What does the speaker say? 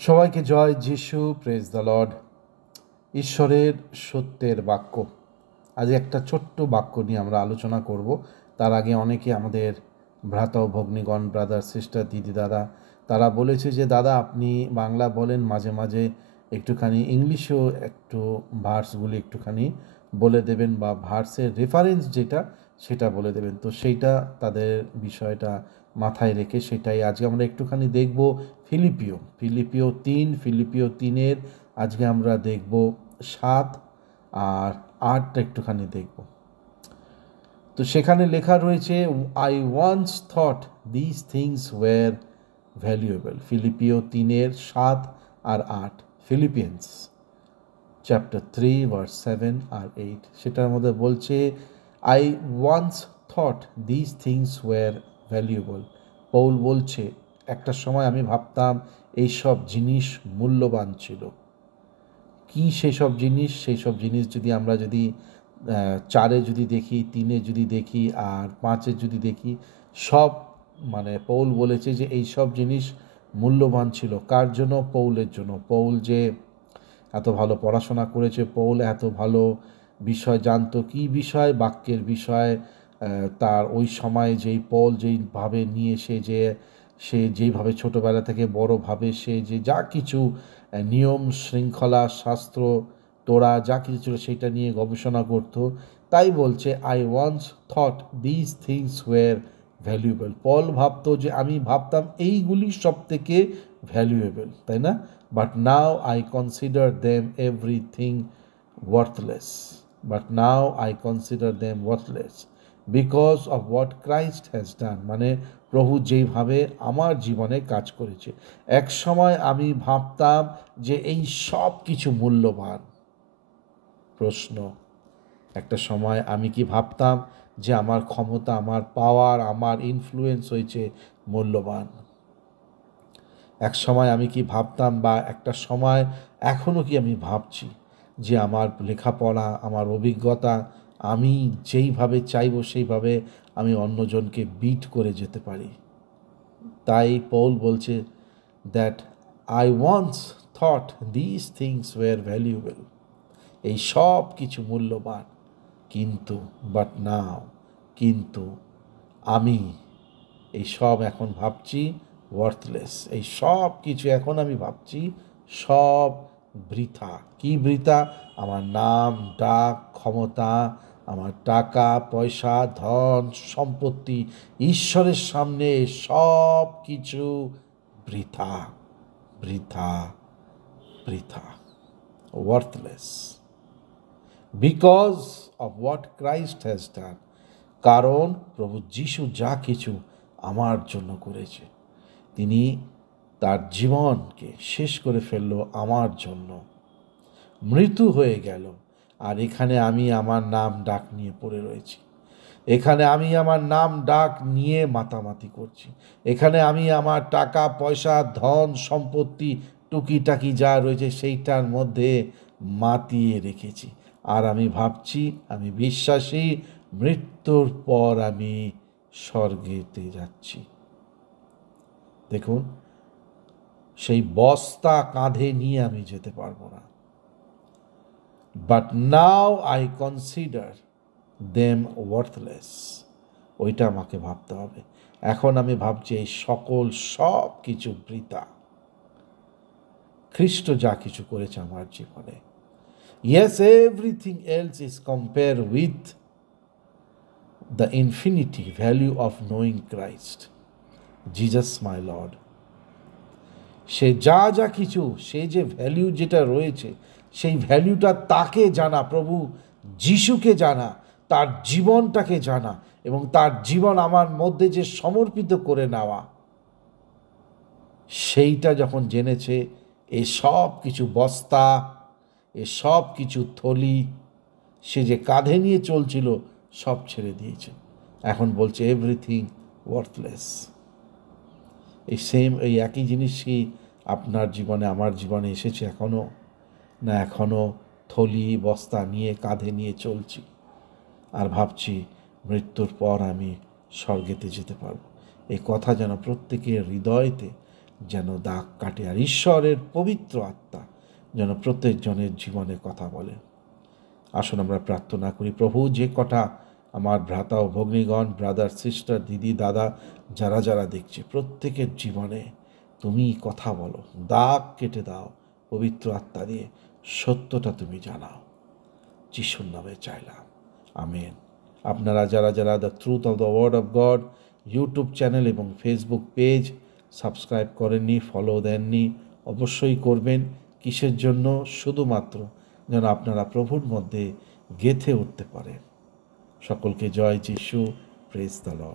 সবাইকে জয় যিশু, praise the Lord. ঈশ্বরের সত্যের বাক্য। আজ একটা ছোট্ট বাক্য নিয়ে আমরা আলোচনা করব। তার আগে অনেকে আমাদের ভ্রাতা ও ভগ্নীগণ, ব্রাদার সিস্টার, দিদি দাদা, তারা বলেছে যে দাদা আপনি বাংলা বলেন, মাঝে মাঝে একটুখানি ইংলিশেও একটু ভার্সগুলি একটুখানি বলে দেবেন, বা ভার্সের রেফারেন্স যেটা সেটা বলে দেবেন। তো সেইটা তাদের বিষয়টা মাথায় রেখে সেটাই আজকে আমরা একটুখানি দেখব। ফিলিপিও 3, ফিলিপিও 3-এর আজকে আমরা দেখব 7 আর 8টা একটুখানি দেখব। তো সেখানে লেখা রয়েছে, I once thought this things were valuable. Philippians 3-এর 7 আর 8, ফিলিপিয়ান্স চ্যাপ্টার 3 ভার্স 7 আর 8, সেটার মধ্যে বলছে I once thought this things were valuable. পৌল বলছে একটা সময় আমি ভাবতাম এই সব জিনিস মূল্যবান ছিল। কি সেই সব জিনিস? সেই সব জিনিস যদি আমরা 4-এ যদি দেখি, 3-এ যদি দেখি আর 5-এ যদি দেখি, সব পৌল বলেছে যে এই সব জিনিস মূল্যবান ছিল। কার জন্য? পৌলের জন্য। পৌল যে এত ভালো পড়াশোনা করেছে, পৌল এত ভালো বিষয় জানতো। কি বিষয়? বাক্যের বিষয়। তার ওই সময় যেই পৌল যেইভাবে নিয়ে সে যেইভাবে ছোটোবেলা থেকে বড়োভাবে সে যে যা কিছু নিয়ম শৃঙ্খলা, শাস্ত্র, তোরা যা কিছু ছিল সেইটা নিয়ে গবেষণা করতো। তাই বলছে I once thought this things were valuable. Paul ভাবতো যে আমি ভাবতাম এইগুলি সব থেকে ভ্যালুয়েবল, তাই না? But now I consider them everything worthless. But now I consider them worthless because of what Christ has done. প্রভু যেইভাবে আমার জীবনে কাজ করেছে। এক সময় আমি ভাবতাম যে এই সব কিছু মূল্যবান। প্রশ্ন, একটা সময় আমি কি ভাবতাম যে আমার ক্ষমতা, আমার পাওয়ার, আমার ইনফ্লুয়েন্স হয়েছে মূল্যবান? এক সময় আমি কি ভাবতাম, বা একটা সময় এখনও কি আমি ভাবছি যে আমার লেখাপড়া, আমার অভিজ্ঞতা, আমি যেইভাবে চাইব সেইভাবে আমি অন্যজনকে বিট করে যেতে পারি? তাই পৌল বলছে that I once thought this things were valuable. এই সব কিছু মূল্যবান, কিন্তু আমি এই সব এখন ভাবছি ওয়ার্থলেস। এই সব কিছু এখন আমি ভাবছি সব বৃথা। কি বৃথা? আমার নাম, ডাক, ক্ষমতা, আমার টাকা পয়সা, ধন সম্পত্তি, ঈশ্বরের সামনে সব কিছু বৃথা, বৃথা, বৃথা, worthless. Because of what Christ has done. কারণ প্রভু যিশু যা কিছু আমার জন্য করেছে, তিনি তার জীবনকে শেষ করে ফেলল আমার জন্য, মৃত্যু হয়ে গেল। আর এখানে আমি আমার নাম ডাক নিয়ে পড়ে রয়েছি। এখানে আমি আমার নাম ডাক নিয়ে মাতামাতি করছি। এখানে আমি আমার টাকা পয়সা, ধন সম্পত্তি, টুকিটাকি যা রয়েছে সেইটার মধ্যে মাতিয়ে রেখেছি। আর আমি ভাবছি, আমি বিশ্বাসী, মৃত্যুর পর আমি স্বর্গেতে যাচ্ছি। দেখুন, সেই বস্তা কাঁধে নিয়ে আমি যেতে পারবো না। But now I consider them worthless. ওইটা আমাকে ভাবতে হবে। এখন আমি ভাবছি এই সব কিছু বৃথা। খ্রিস্ট যা কিছু করেছে আমার জীবনে। Yes, everything else is compared with the infinity value of knowing Christ, Jesus my Lord. সে যা কিছু, সে যে ভ্যালু যেটা রয়েছে, সেই ভ্যালুটা তাকে জানা, প্রভু যিশুকে জানা, তার জীবনটাকে জানা, এবং তার জীবন আমার মধ্যে যে সমর্পিত করে নেওয়া, সেইটা যখন জেনেছে, সব কিছু বস্তা, সব কিছু থলি, সে যে কাঁধে নিয়ে চলছিল, সব ছেড়ে দিয়েছে। এখন বলছে এভরিথিং ওয়ার্থলেস। এই একই জিনিসই আপনার জীবনে, আমার জীবনে এসেছে এখনও না? এখনও থলি বস্তা নিয়ে কাঁধে নিয়ে চলছি আর ভাবছি মৃত্যুর পর আমি স্বর্গেতে যেতে পারবো। এই কথা যেন প্রত্যেকের হৃদয়তে যেন দাগ কাটে, আর ঈশ্বরের পবিত্র আত্মা যেন প্রত্যেকজনের জীবনে কথা বলে। আসুন আমরা প্রার্থনা করি। প্রভু, যে কটা আমার ভ্রাতা ও ভগ্নীগণ, ব্রাদার সিস্টার, দিদি দাদা, যারা যারা দেখছে, প্রত্যেকের জীবনে তুমি কথা বলো, দাগ কেটে দাও পবিত্র আত্মা দিয়ে, সত্যটা তুমি জানাও। যিশুর নামে চাইলাম, আমেন। আপনারা যারা যারা the truth of the word of God YouTube channel এবং ফেসবুক পেজ সাবস্ক্রাইব করেননি, ফলো দেননি, অবশ্যই করবেন। কিসের জন্য? শুধুমাত্র যেন আপনারা প্রভুর মধ্যে গেঁথে উঠতে পারেন। সকলকে জয় যিশু। Praise the Lord.